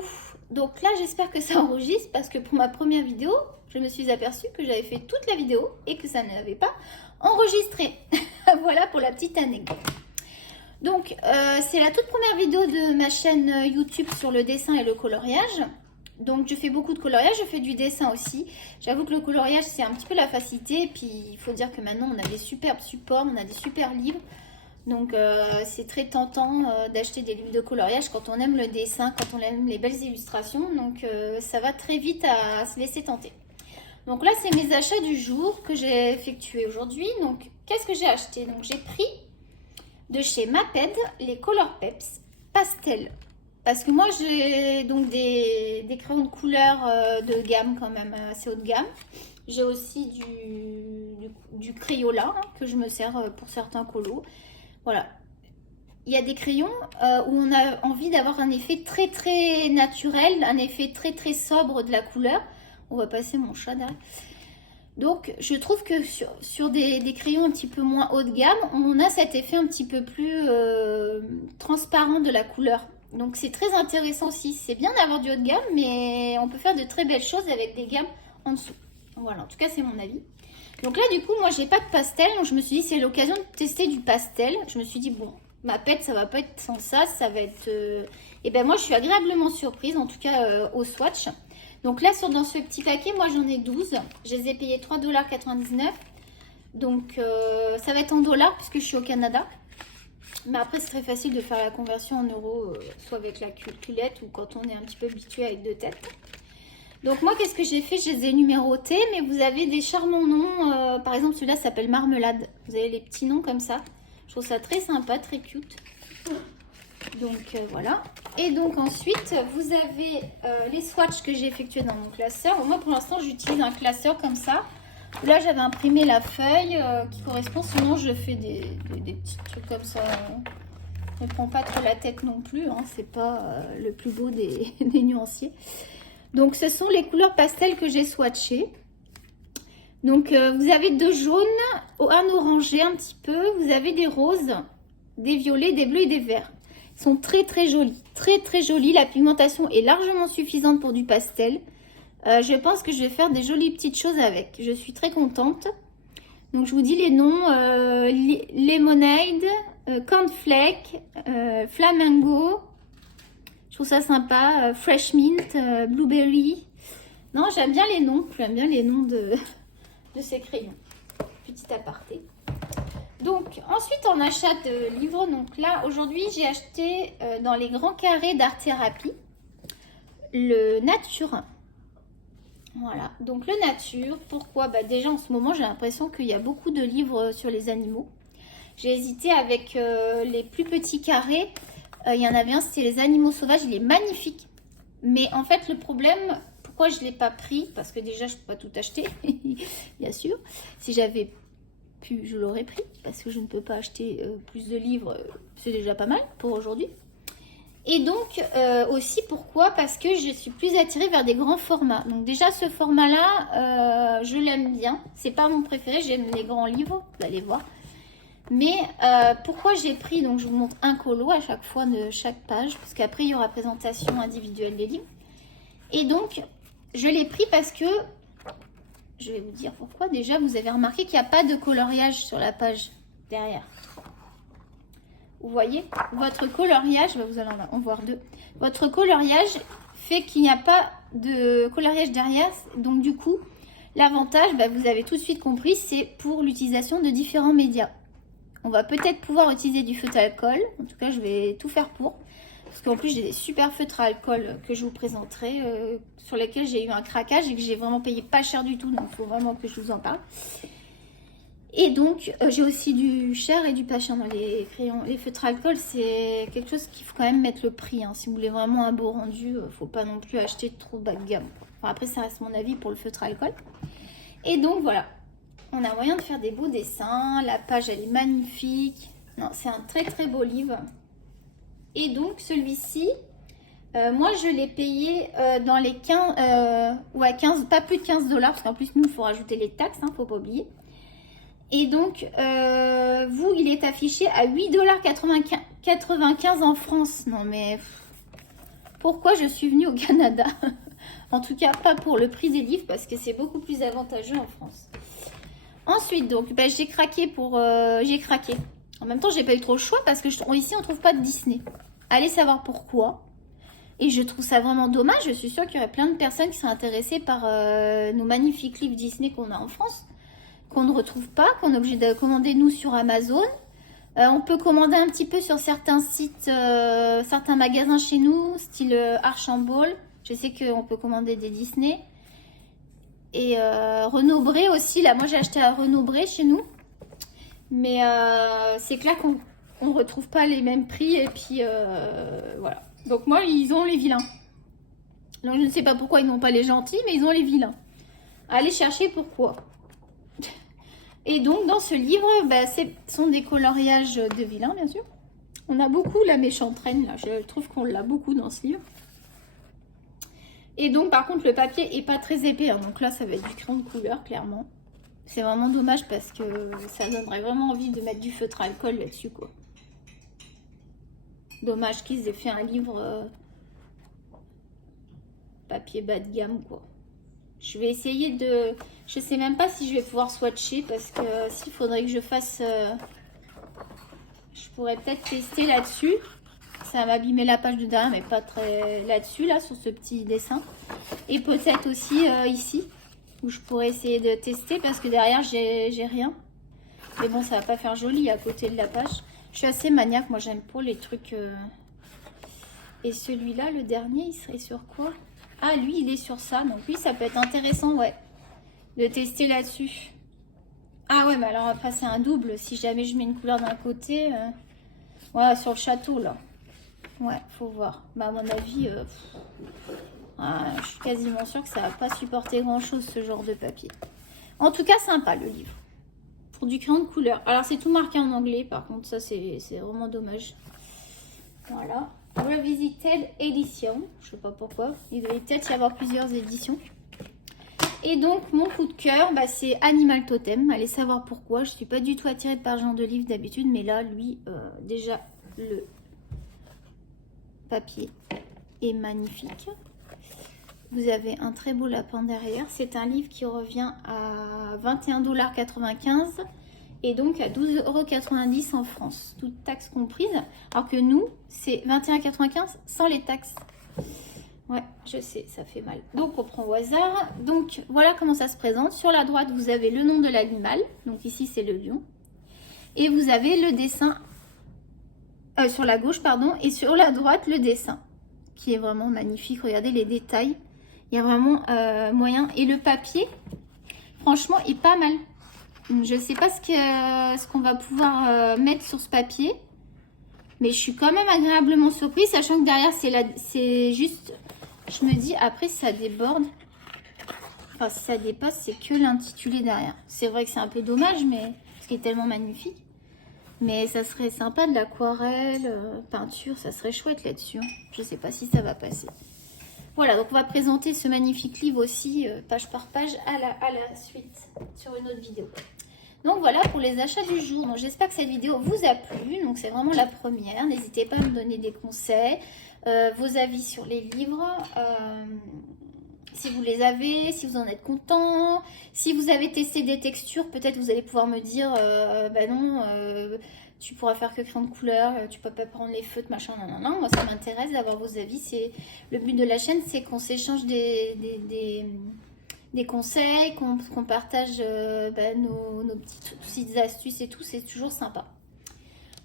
coucou. Donc là, j'espère que ça enregistre parce que pour ma première vidéo, je me suis aperçue que j'avais fait toute la vidéo et que ça n'avait pas enregistré. Voilà pour la petite anecdote. Donc, c'est la toute première vidéo de ma chaîne YouTube sur le dessin et le coloriage. Donc, je fais beaucoup de coloriage, je fais du dessin aussi. J'avoue que le coloriage, c'est un petit peu la facilité. Et puis, il faut dire que maintenant, on a des superbes supports, on a des super livres. Donc, c'est très tentant d'acheter des livres de coloriage quand on aime le dessin, quand on aime les belles illustrations. Donc, ça va très vite à se laisser tenter. Donc là, c'est mes achats du jour que j'ai effectués aujourd'hui. Donc, qu'est-ce que j'ai acheté? Donc, j'ai pris de chez Maped les Color Peps pastel. Parce que moi, j'ai donc des crayons de couleur de gamme quand même assez haut de gamme. J'ai aussi du Crayola hein, que je me sers pour certains colos. Voilà. Il y a des crayons où on a envie d'avoir un effet très très naturel, un effet très très sobre de la couleur. On va passer mon chat derrière. Donc, je trouve que sur des crayons un petit peu moins haut de gamme, on a cet effet un petit peu plus transparent de la couleur. Donc, c'est très intéressant aussi. C'est bien d'avoir du haut de gamme, mais on peut faire de très belles choses avec des gammes en dessous. Voilà, en tout cas, c'est mon avis. Donc là, du coup, moi, j'ai pas de pastel. Donc, je me suis dit, c'est l'occasion de tester du pastel. Je me suis dit, bon, ma pète, ça va pas être sans ça. Ça va être... Et ben moi, je suis agréablement surprise, en tout cas au swatch. Donc là, dans ce petit paquet, moi j'en ai 12. Je les ai payés 3,99 $. Donc ça va être en dollars puisque je suis au Canada. Mais après, c'est très facile de faire la conversion en euros, soit avec la calculette ou quand on est un petit peu habitué avec deux têtes. Donc moi, qu'est-ce que j'ai fait? Je les ai numérotés, mais vous avez des charmants noms. Par exemple, celui-là s'appelle Marmelade. Vous avez les petits noms comme ça. Je trouve ça très sympa, très cute. Donc voilà. Et donc ensuite, vous avez les swatchs que j'ai effectués dans mon classeur. Moi, pour l'instant, j'utilise un classeur comme ça. Là, j'avais imprimé la feuille qui correspond. Sinon, je fais des petits trucs comme ça. Ne prends pas trop la tête non plus. Hein. C'est pas le plus beau des nuanciers. Donc, ce sont les couleurs pastel que j'ai swatchées. Donc, vous avez deux jaunes, un orangé un petit peu. Vous avez des roses, des violets, des bleus et des verts. Sont très très jolis, très jolis. La pigmentation est largement suffisante pour du pastel. Je pense que je vais faire des jolies petites choses avec. Je suis très contente. Donc je vous dis les noms. Lemonade, Cornflake, Flamingo. Je trouve ça sympa. Fresh Mint, Blueberry. Non, j'aime bien les noms. J'aime bien les noms de ces crayons. Petit aparté. Donc, ensuite, en achat de livres, donc là, aujourd'hui, j'ai acheté dans les grands carrés d'art thérapie le Nature. Voilà, donc le Nature, pourquoi? Bah, déjà, en ce moment, j'ai l'impression qu'il y a beaucoup de livres sur les animaux. J'ai hésité avec les plus petits carrés. Il y en avait un, c'était les animaux sauvages, il est magnifique. Mais en fait, le problème, pourquoi je ne l'ai pas pris? Parce que déjà, je ne peux pas tout acheter, bien sûr. Si j'avais pu, je l'aurais pris parce que je ne peux pas acheter plus de livres, c'est déjà pas mal pour aujourd'hui. Et donc aussi pourquoi? Parce que je suis plus attirée vers des grands formats. Donc déjà ce format là je l'aime bien, c'est pas mon préféré, j'aime les grands livres, vous allez voir. Mais pourquoi j'ai pris, donc je vous montre un colo à chaque fois de chaque page, parce qu'après il y aura présentation individuelle des livres. Et donc je l'ai pris parce que je vais vous dire pourquoi. Déjà, vous avez remarqué qu'il n'y a pas de coloriage sur la page derrière. Vous voyez, votre coloriage, vous allez en voir deux. Votre coloriage fait qu'il n'y a pas de coloriage derrière. Donc, du coup, l'avantage, vous avez tout de suite compris, c'est pour l'utilisation de différents médias. On va peut-être pouvoir utiliser du feutre à alcool. En tout cas, je vais tout faire pour. Parce qu'en plus, j'ai des super feutres à alcool que je vous présenterai, sur lesquels j'ai eu un craquage et que j'ai vraiment payé pas cher du tout. Donc, il faut vraiment que je vous en parle. Et donc, j'ai aussi du cher et du pas cher dans les crayons. Les feutres à alcool, c'est quelque chose qu'il faut quand même mettre le prix. Hein. Si vous voulez vraiment un beau rendu, il ne faut pas non plus acheter trop bas de gamme. Enfin, après, ça reste mon avis pour le feutre à alcool. Et donc, voilà. On a moyen de faire des beaux dessins. La page, elle est magnifique. Non, c'est un très beau livre. Et donc celui-ci, moi je l'ai payé dans les 15, pas plus de 15 $, parce qu'en plus nous il faut rajouter les taxes, hein, faut pas oublier. Et donc vous, il est affiché à 8,95 $ en France. Non mais pourquoi je suis venue au Canada. En tout cas, pas pour le prix des livres, parce que c'est beaucoup plus avantageux en France. Ensuite, donc, ben, j'ai craqué pour... j'ai craqué. En même temps, j'ai pas eu trop le choix, parce que ici, on trouve pas de Disney. Allez savoir pourquoi. Et je trouve ça vraiment dommage. Je suis sûre qu'il y aurait plein de personnes qui sont intéressées par nos magnifiques livres Disney qu'on a en France, qu'on ne retrouve pas, qu'on est obligé de commander nous sur Amazon. On peut commander un petit peu sur certains sites, certains magasins chez nous, style Archambault. Je sais qu'on peut commander des Disney. Et Renaud-Bré aussi. Là, moi, j'ai acheté à Renaud-Bré chez nous. Mais c'est clair qu'on ne retrouve pas les mêmes prix. Et puis, voilà. Donc, moi, ils ont les vilains. Donc, je ne sais pas pourquoi ils n'ont pas les gentils, mais ils ont les vilains. Allez chercher pourquoi. Et donc, dans ce livre, bah, ce sont des coloriages de vilains, bien sûr. On a beaucoup la méchante reine, là. Je trouve qu'on l'a beaucoup dans ce livre. Et donc, par contre, le papier est pas très épais. Hein. Donc là, ça va être du crayon de couleur, clairement. C'est vraiment dommage parce que ça donnerait vraiment envie de mettre du feutre à alcool là-dessus, quoi. Dommage qu'ils aient fait un livre papier bas de gamme, quoi. Je vais essayer de... Je sais même pas si je vais pouvoir swatcher parce que s'il faudrait que je fasse... Je pourrais peut-être tester là-dessus. Ça va m'abîmer la page de derrière, mais pas très là-dessus, là, sur ce petit dessin. Et peut-être aussi ici, où je pourrais essayer de tester parce que derrière, j'ai rien. Mais bon, ça va pas faire joli à côté de la page. Je suis assez maniaque, moi j'aime pas les trucs... Et celui-là, le dernier, il serait sur quoi? Ah, lui, il est sur ça. Donc, lui, ça peut être intéressant, ouais, de tester là-dessus. Ah ouais, mais alors après, c'est un double. Si jamais je mets une couleur d'un côté... Voilà, sur le château, là. Ouais, faut voir. Bah, à mon avis, je suis quasiment sûre que ça va pas supporter grand-chose, ce genre de papier. En tout cas, sympa, le livre. Pour du crayon de couleur. Alors, c'est tout marqué en anglais, par contre. Ça, c'est vraiment dommage. Voilà. Revisited Edition. Je sais pas pourquoi. Il doit peut-être y avoir plusieurs éditions. Et donc, mon coup de cœur, bah, c'est Animal Totem. Allez savoir pourquoi. Je suis pas du tout attirée par ce genre de livre d'habitude. Mais là, lui, déjà, le papier est magnifique. Vous avez un très beau lapin derrière. C'est un livre qui revient à 21,95 $ et donc à 12,90 € en France, toutes taxes comprises. Alors que nous, c'est 21,95 € sans les taxes. Ouais, je sais, ça fait mal. Donc, on prend au hasard. Donc, voilà comment ça se présente. Sur la droite, vous avez le nom de l'animal. Donc, ici, c'est le lion. Et vous avez le dessin... sur la gauche, pardon. Et sur la droite, le dessin. Qui est vraiment magnifique. Regardez les détails. Il y a vraiment moyen. Et le papier, franchement, est pas mal. Je ne sais pas ce qu'on va pouvoir mettre sur ce papier. Mais je suis quand même agréablement surprise. Sachant que derrière, c'est juste... Je me dis, après, ça déborde. Enfin, si ça dépasse, c'est que l'intitulé derrière. C'est vrai que c'est un peu dommage, mais parce qu'il est tellement magnifique. Mais ça serait sympa de l'aquarelle, peinture, ça serait chouette là-dessus. Hein. Je ne sais pas si ça va passer. Voilà, donc on va présenter ce magnifique livre aussi, page par page, à la suite, sur une autre vidéo. Donc voilà pour les achats du jour. Donc j'espère que cette vidéo vous a plu. Donc c'est vraiment la première. N'hésitez pas à me donner des conseils, vos avis sur les livres. Si vous les avez, si vous en êtes content, si vous avez testé des textures, peut-être vous allez pouvoir me dire, bah non, tu pourras faire que crayon de couleur, tu peux pas prendre les feutres, machin, non, non, non. Moi, ça m'intéresse d'avoir vos avis. C'est le but de la chaîne, c'est qu'on s'échange des conseils, qu'on partage nos petites astuces et tout. C'est toujours sympa.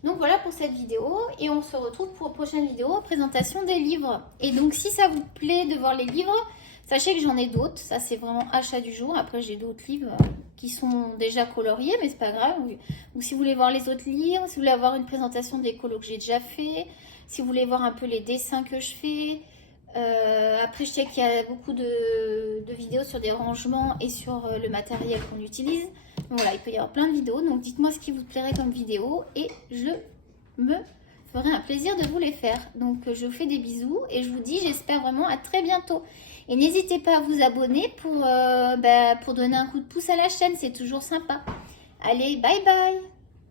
Donc voilà pour cette vidéo et on se retrouve pour une prochaine vidéo, présentation des livres. Et donc si ça vous plaît de voir les livres, sachez que j'en ai d'autres. Ça c'est vraiment achat du jour. Après j'ai d'autres livres qui sont déjà coloriés, mais c'est pas grave. Ou si vous voulez voir les autres livres, si vous voulez avoir une présentation des colos que j'ai déjà fait, si vous voulez voir un peu les dessins que je fais. Après je sais qu'il y a beaucoup de vidéos sur des rangements et sur le matériel qu'on utilise. Donc voilà, il peut y avoir plein de vidéos. Donc dites-moi ce qui vous plairait comme vidéo et je me ferai un plaisir de vous les faire. Donc je vous fais des bisous et je vous dis j'espère vraiment à très bientôt. Et n'hésitez pas à vous abonner pour donner un coup de pouce à la chaîne, c'est toujours sympa. Allez, bye bye!